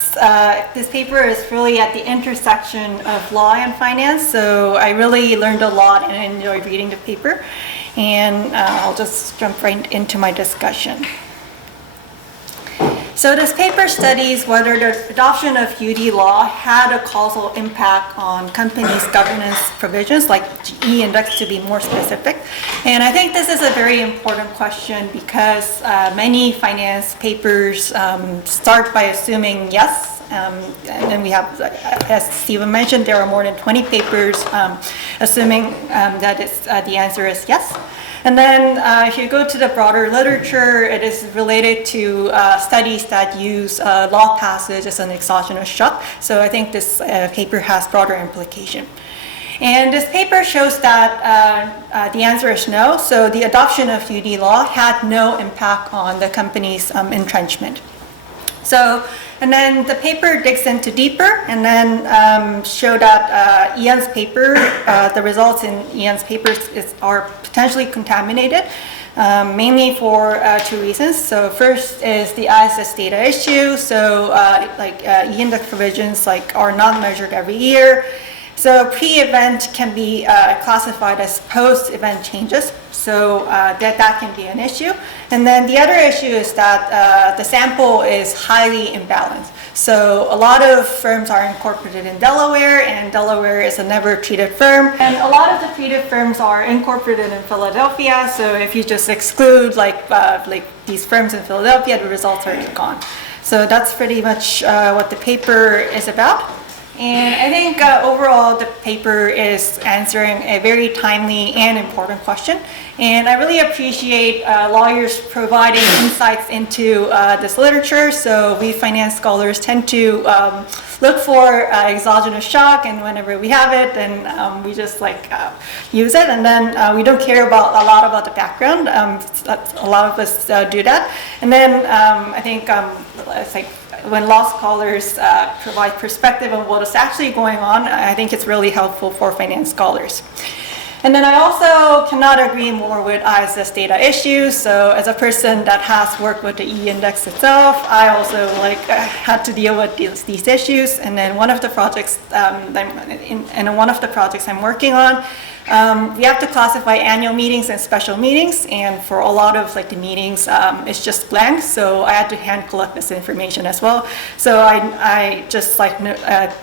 This paper is really at the intersection of law and finance, so I really learned a lot and enjoyed reading the paper. And I'll just jump right into my discussion. So this paper studies whether the adoption of UD law had a causal impact on companies' governance provisions, like E index to be more specific. And I think this is a very important question because many finance papers start by assuming yes. And then we have, as Stephen mentioned, there are more than 20 papers assuming that the answer is yes. And then if you go to the broader literature, it is related to studies that use law passage as an exogenous shock. So I think this paper has broader implication. And this paper shows that the answer is no. So the adoption of UD law had no impact on the company's entrenchment. So, and then the paper digs into deeper and then show that Ian's paper, the results in Ian's papers are potentially contaminated, mainly for two reasons. So first is the ISS data issue. So E-index provisions are not measured every year. So pre-event can be classified as post-event changes. So that can be an issue. And then the other issue is that the sample is highly imbalanced. So a lot of firms are incorporated in Delaware, and Delaware is a never treated firm. And a lot of the treated firms are incorporated in Philadelphia. So if you just exclude these firms in Philadelphia, the results are gone. So that's pretty much what the paper is about. And I think overall the paper is answering a very timely and important question. And I really appreciate lawyers providing insights into this literature. So we finance scholars tend to look for exogenous shock, and whenever we have it, then we just use it. And then we don't care about a lot about the background. A lot of us do that. And then I think it's when law scholars provide perspective on what is actually going on, I think it's really helpful for finance scholars. And then I also cannot agree more with ISS data issues. So as a person that has worked with the E-index itself, I also had to deal with these issues. And then one of the projects I'm working on, we have to classify annual meetings and special meetings, and for a lot of the meetings, it's just blank. So I had to hand collect this information as well. So I just know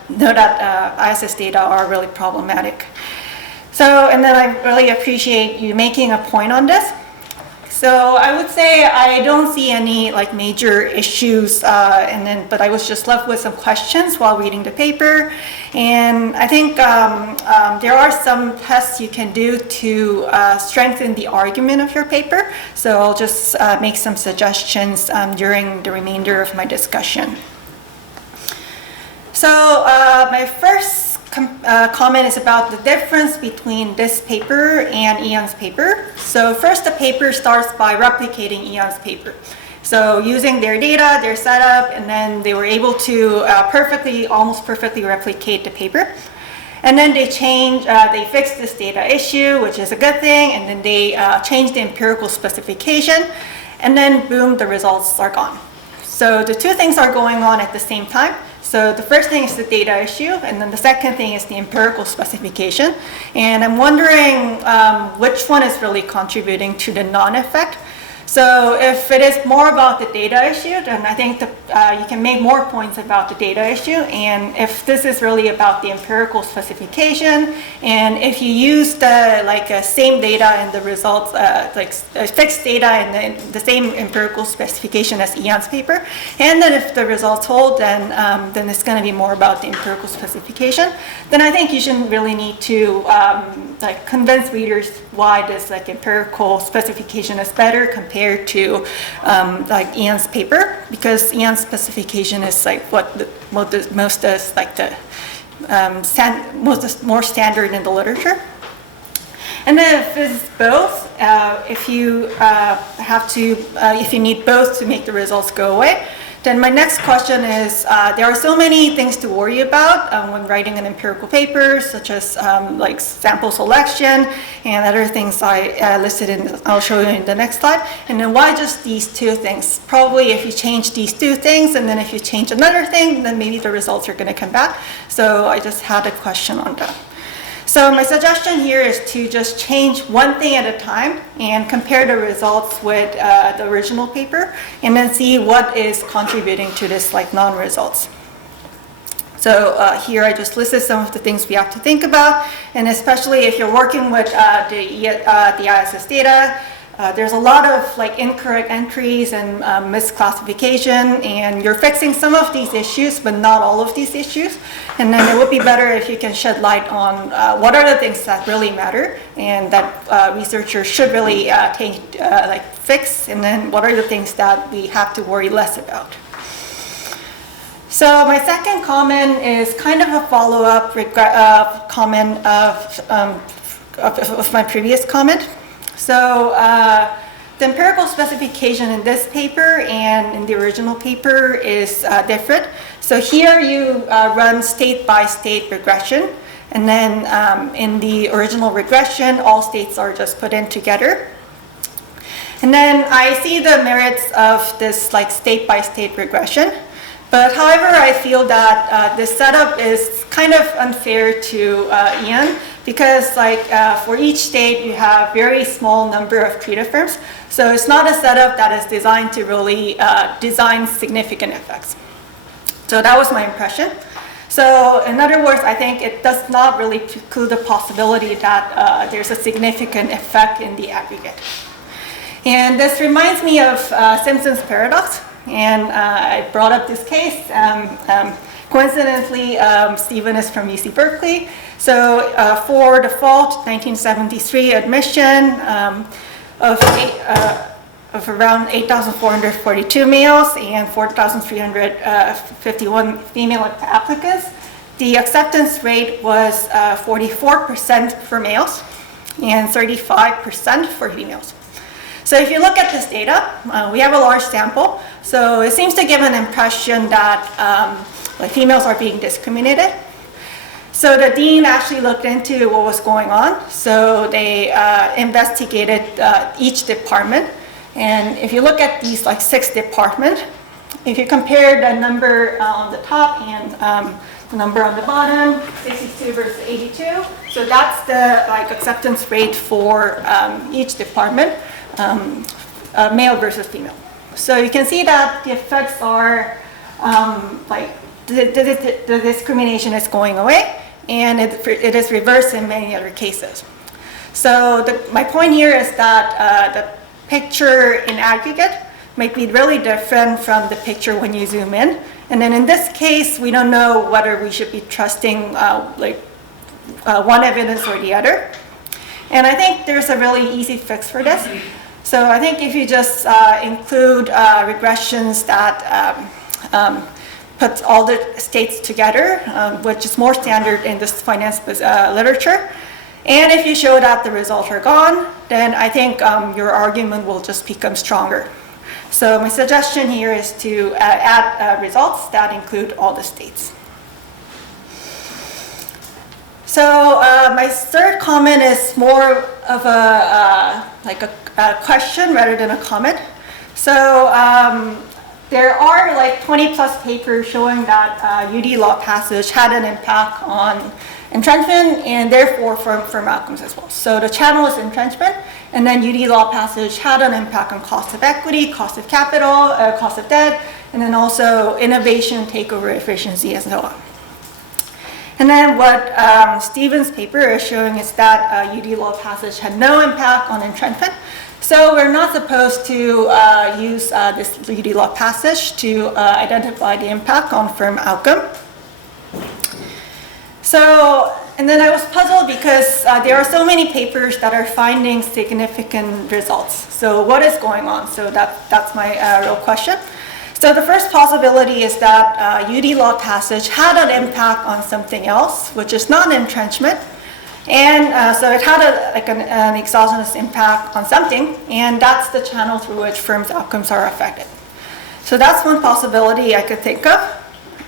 that ISS data are really problematic. So, and then I really appreciate you making a point on this. So I would say I don't see any major issues, but I was just left with some questions while reading the paper. And I think there are some tests you can do to strengthen the argument of your paper. So I'll just make some suggestions during the remainder of my discussion. So my first comment is about the difference between this paper and Ian's paper. So first, the paper starts by replicating Ian's paper. So using their data, their setup, and then they were able to almost perfectly replicate the paper. And then they fixed this data issue, which is a good thing, and then they changed the empirical specification, and then boom, the results are gone. So the two things are going on at the same time. So the first thing is the data issue, and then the second thing is the empirical specification. And I'm wondering which one is really contributing to the non-effect. So if it is more about the data issue, then I think you can make more points about the data issue. And if this is really about the empirical specification, and if you use the same data and the results, fixed data and the same empirical specification as Ian's paper, and then if the results hold, then it's going to be more about the empirical specification. Then I think you shouldn't really need to convince readers why this empirical specification is better compared to Ian's paper, because Ian's specification is most more standard in the literature. And then if it's both, if you need both to make the results go away, Then my next question is, there are so many things to worry about when writing an empirical paper, such as like sample selection and other things I listed in, I'll show you in the next slide. And then why just these two things? Probably if you change these two things, and then if you change another thing, then maybe the results are going to come back. So I just had a question on that. So my suggestion here is to just change one thing at a time and compare the results with the original paper, and then see what is contributing to this like non-results. So here I just listed some of the things we have to think about, and especially if you're working with the ISS data, there's a lot of like incorrect entries and misclassification, and you're fixing some of these issues, but not all of these issues. And then it would be better if you can shed light on what are the things that really matter and that researchers should really fix, and then what are the things that we have to worry less about. So my second comment is kind of a follow-up comment of my previous comment. So the empirical specification in this paper and in the original paper is different. So here you run state-by-state regression, and then in the original regression, all states are just put in together. And then I see the merits of this like state-by-state regression. But however, I feel that this setup is kind of unfair to Ian, because like for each state you have very small number of CREDA firms. So it's not a setup that is designed to really design significant effects. So that was my impression. So in other words, I think it does not really preclude the possibility that there's a significant effect in the aggregate. And this reminds me of Simpson's paradox. And I brought up this case. Coincidentally, Stephen is from UC Berkeley. So for default 1973 admission of around 8,442 males and 4,351 female applicants, the acceptance rate was 44% for males and 35% for females. So if you look at this data, we have a large sample. So it seems to give an impression that like females are being discriminated. So the dean actually looked into what was going on. So they investigated each department. And if you look at these like 6 departments, if you compare the number on the top and the number on the bottom, 62 versus 82. So that's the like acceptance rate for each department. Male versus female. So you can see that the effects are like the discrimination is going away, and it is reversed in many other cases. So my point here is that the picture in aggregate might be really different from the picture when you zoom in. And then in this case, we don't know whether we should be trusting one evidence or the other. And I think there's a really easy fix for this. So I think if you just include regressions that put all the states together, which is more standard in this finance literature, and if you show that the results are gone, then I think your argument will just become stronger. So my suggestion here is to add results that include all the states. So my third comment is more of a question rather than a comment. So there are like 20 plus papers showing that UD law passage had an impact on entrenchment and therefore firm outcomes as well. So the channel is entrenchment, and then UD law passage had an impact on cost of equity, cost of capital, cost of debt, and then also innovation, takeover efficiency, and so on. And then what Stephen's paper is showing is that UD law passage had no impact on entrenchment. So we're not supposed to use this UD law passage to identify the impact on firm outcome. So, and then I was puzzled because there are so many papers that are finding significant results. So what is going on? So that's my real question. So the first possibility is that UD law passage had an impact on something else, which is not entrenchment. And so it had an exogenous impact on something, and that's the channel through which firms' outcomes are affected. So that's one possibility I could think of.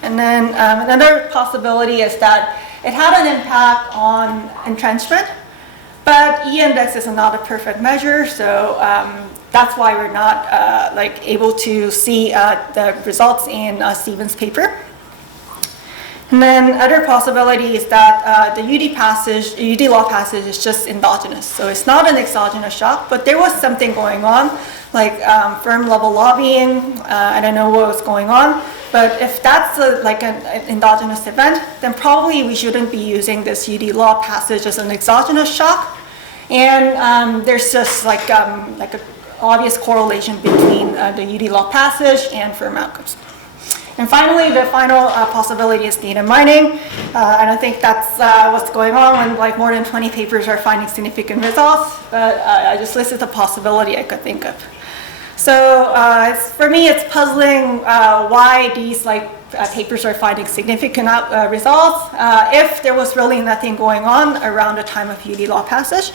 And then another possibility is that it had an impact on entrenchment, but E-index is not a perfect measure, so that's why we're not able to see the results in Stephen's paper. And then other possibility is that the UD law passage is just endogenous. So it's not an exogenous shock, but there was something going on, like firm level lobbying. I don't know what was going on, but if that's an endogenous event, then probably we shouldn't be using this UD law passage as an exogenous shock. And there's just like an obvious correlation between the UD law passage and firm outcomes. And finally, the final possibility is data mining. I don't think that's what's going on when more than 20 papers are finding significant results, but I just listed the possibility I could think of. So for me, it's puzzling why these papers are finding significant results if there was really nothing going on around the time of UD law passage.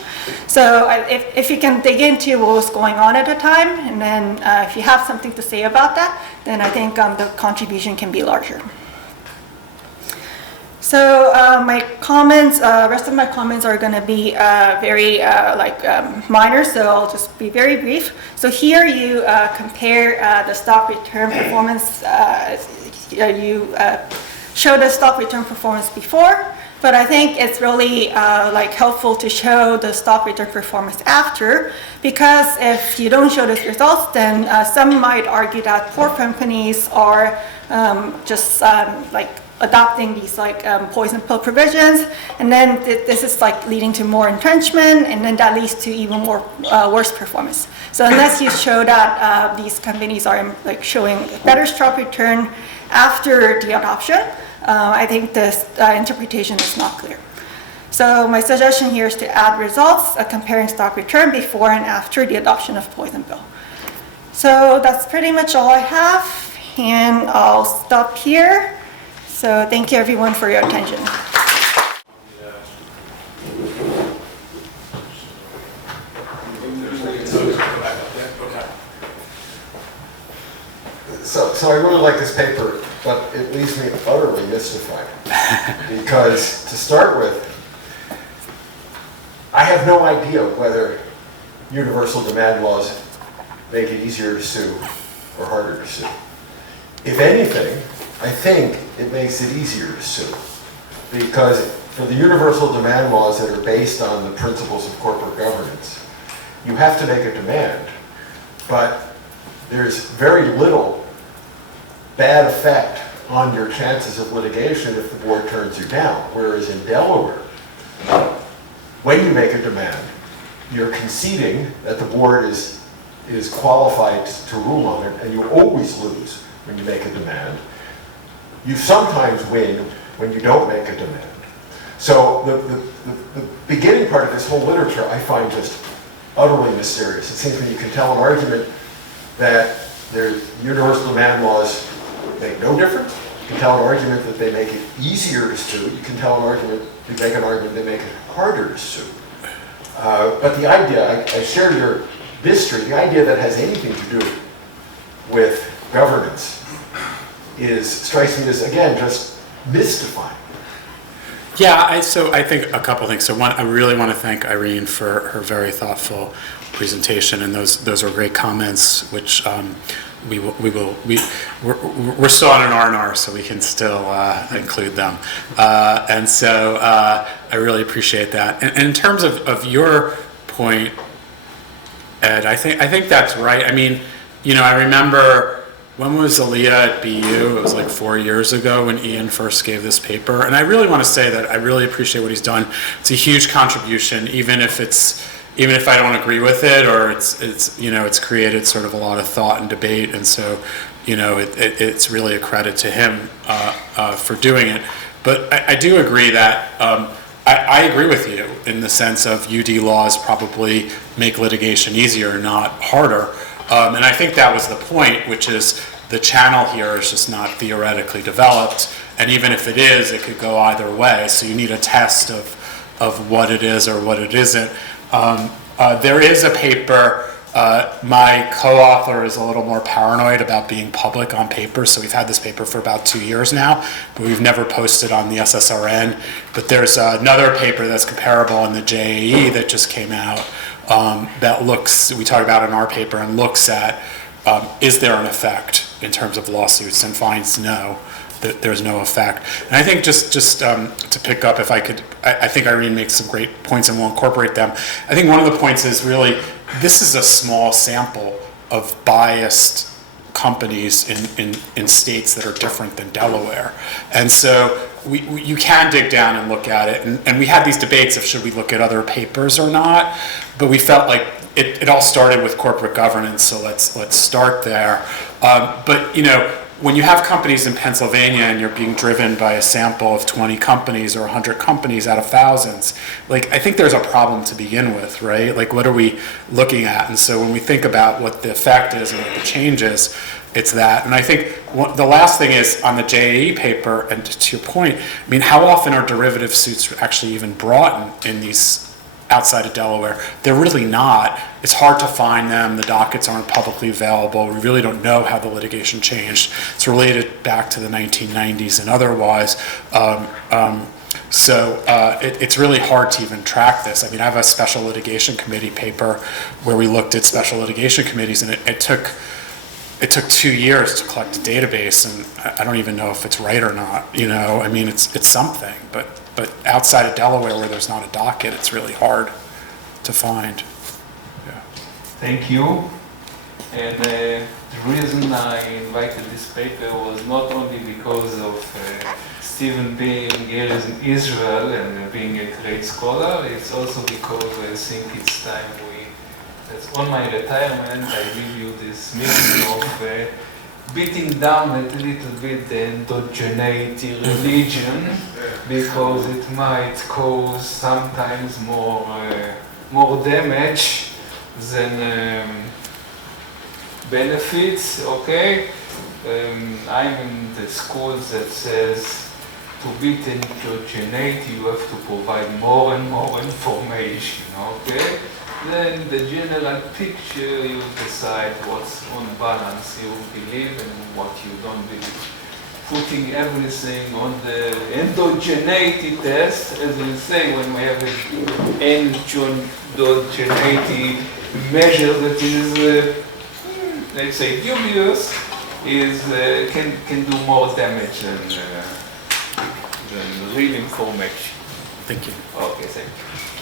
So if you can dig into what was going on at the time, and then if you have something to say about that, then I think the contribution can be larger. So my comments, rest of my comments are going to be very minor, so I'll just be very brief. So here you compare the stock return performance. You show the stock return performance before, but I think it's really helpful to show the stock return performance after, because if you don't show those results, then some might argue that poor companies are just adopting these poison pill provisions, and then this is leading to more entrenchment, and then that leads to even more worse performance. So unless you show that these companies are showing better stock return after the adoption, I think this interpretation is not clear. So my suggestion here is to add results comparing stock return before and after the adoption of poison pill. So that's pretty much all I have, and I'll stop here. So thank you everyone for your attention. So I really like this paper, but it leaves me utterly mystified. Because to start with, I have no idea whether universal demand laws make it easier to sue or harder to sue. If anything, I think it makes it easier to sue. Because for the universal demand laws that are based on the principles of corporate governance, you have to make a demand, but there's very little bad effect on your chances of litigation if the board turns you down. Whereas in Delaware, when you make a demand, you're conceding that the board is qualified to rule on it, and you always lose when you make a demand. You sometimes win when you don't make a demand. So the beginning part of this whole literature I find just utterly mysterious. It seems when you can tell an argument that there's universal demand laws make no difference. You can tell an argument that they make it easier to sue. You can tell an argument, you make an argument they make it harder to sue. But the idea, I share this street, the idea that has anything to do with governance strikes me as, again, just mystifying. Yeah, so I think a couple things. So one, I really want to thank Irene for her very thoughtful presentation, and those are great comments, which we're still on an R&R, so we can still include them. And so I really appreciate that. And in terms of your point, Ed, I think that's right. I mean, I remember, when was Aliyah at BU? It was 4 years ago when Ian first gave this paper. And I really want to say that I really appreciate what he's done. It's a huge contribution, even if I don't agree with it, or it's created sort of a lot of thought and debate. And so, it's really a credit to him for doing it. But I do agree that I agree with you in the sense of UD laws probably make litigation easier, not harder. And I think that was the point, which is the channel here is just not theoretically developed. And even if it is, it could go either way. So you need a test of what it is or what it isn't. There is a paper My co-author is a little more paranoid about being public on paper, so we've had this paper for about 2 years now, but we've never posted on the SSRN. But there's another paper that's comparable in the JAE that just came out that looks, we talk about in our paper, and looks at is there an effect in terms of lawsuits, and finds no, that there's no effect. And I think just to pick up, if I could, I think Irene makes some great points and we'll incorporate them. I think one of the points is really, this is a small sample of biased companies in states that are different than Delaware. And so you can dig down and look at it. And we had these debates of should we look at other papers or not, but we felt like it all started with corporate governance, so let's start there. But you know, when you have companies in Pennsylvania and you're being driven by a sample of 20 companies or 100 companies out of thousands, like I think there's a problem to begin with, right? Like what are we looking at? And so when we think about what the effect is and what the change is, it's that. And I think the last thing is on the JAE paper, and to your point, I mean, how often are derivative suits actually even brought in these outside of Delaware? They're really not. It's hard to find them. The dockets aren't publicly available. We really don't know how the litigation changed. It's related back to the 1990s and otherwise. It's really hard to even track this. I mean, I have a special litigation committee paper where we looked at special litigation committees, and it took 2 years to collect a database, and I don't even know if it's right or not. You know, I mean, it's something, but outside of Delaware where there's not a docket, it's really hard to find. Yeah. Thank you. And the reason I invited this paper was not only because of Stephen being here in Israel and being a great scholar, it's also because I think it's time that's on my retirement, I give you this mission of beating down a little bit the endogeneity religion, because it might cause sometimes more damage than benefits. Okay, I'm in the school that says to beat endogeneity you have to provide more and more information. Okay. Then the general picture, you decide what's on balance you believe and what you don't believe. Putting everything on the endogeneity test, as we say when we have an endogeneity measure that is, let's say, dubious, can do more damage than real information. Thank you. Okay, thank you.